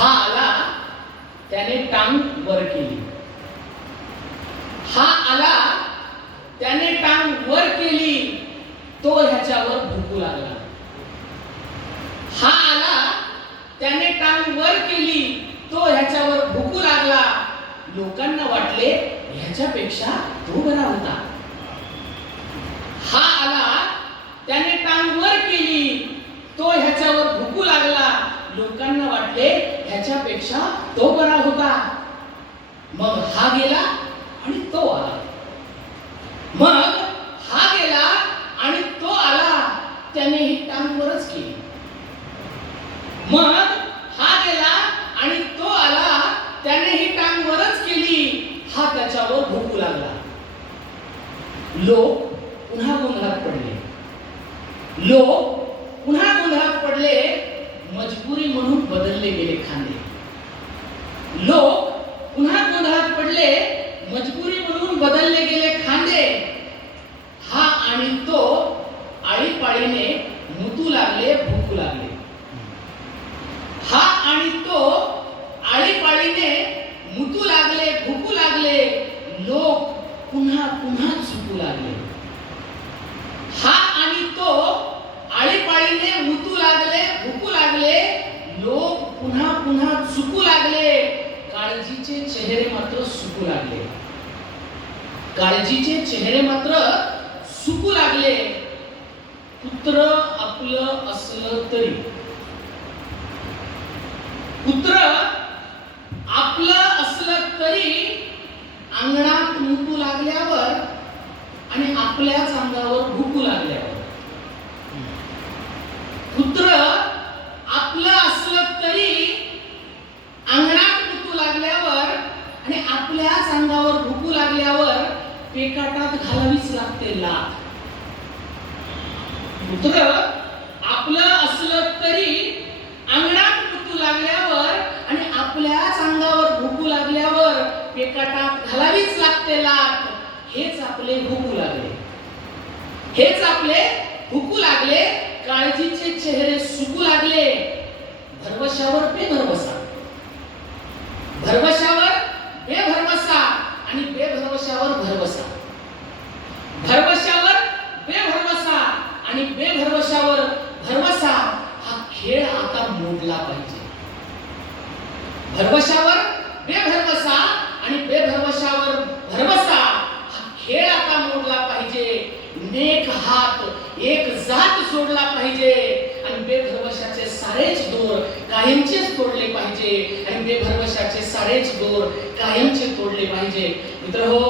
हा आला त्याने टांग वर केली. हा आला त्याने टांग वर केली, तो ह्याच्यावर भुंकू लागला. हा आला त्याने टांग वर केली, तो ह्याच्यावर भुंकू लागला. लोकांना वाटले ह्याच्यापेक्षा तो बरा होता. हा आला त्याने टांग वर केली, तो ह्याच्यावर भुंकू लागला. लोकांना वाटले ह्याच्यापेक्षा तो बरा होता. मग हा गेला आणि तो आला. मग हा गेला आणि तो आला, त्याने ही टांग वरच केली. मग हा गेला आणि तो आला, त्याने ही टांग वरच केली. हा त्याच्यावर भुंकू लागला. लोक पुन्हा गोंधळात पडले. लोक पुन्हा गोंधळात पडले. मजबुरी म्हणून बदलले गेले खांदे. लोक पुन्हा गोंधळात पडले. मजबुरी म्हणून बदलले गेले खांदे. हा आणि तो आळीपाळीने मुतू लागले, भुंकू लागले. हा आणि तो आळीपाळीने मुतू लागले, भुंकू लागले. लोक पुन्हा पुन्हा चुकू लागले. हा आणि तो आळीपाळीने मुतू लागले, भुंकू लागले. लोक पुन्हा पुन्हा चुकू लागले. काळजीचे चेहरे मात्र सुकू लागले. काळजीचे चेहरे मात्र सुकू लागले. कुत्र आपलं असलं तरी, कुत्र आपलं असलं तरी अंगणात मुतू लागल्यावर आणि आपल्याच अंगावर भुंकू लागल्यावर, कुत्र आपलं असलं तरी अंगणात मुतू लागल्यावर आणि आपल्याच अंगावर भुंकू लागल्यावर पेकाटात घालावीच लागते लाथ. कुत्र आपलं असलं तरी अंगणात मुतू लागल्यावर आणि आपल्याच अंगावर भुंकू लागल्यावर पेकाटात घालावीच लागते लाथ. हेच आपले भुंकू लागले. हेच आपले भुंकू लागले. काळजीचे चेहरे सुकू लागले. भरवशावर बेभरवसा, भरवशावर बेभरवसा आणि बेभरवशावर भरवसा. भरवशावर बेभरवसा आणि बेभरवशावर भरवसा. हा खेळ आता मोडला पाहिजे. भरवशावर बेभरवसा आणि बेभरवशावर भरवसा हा खेळ आता मोडला पाहिजे. नेक हात एक जात सोडला पाहिजे आणि बेभरवशाचे सारेच दोर कायमचेच तोडले पाहिजे आणि बेभरवशाचे सारेच दोर कायमचे तोडले पाहिजे. मित्रहो,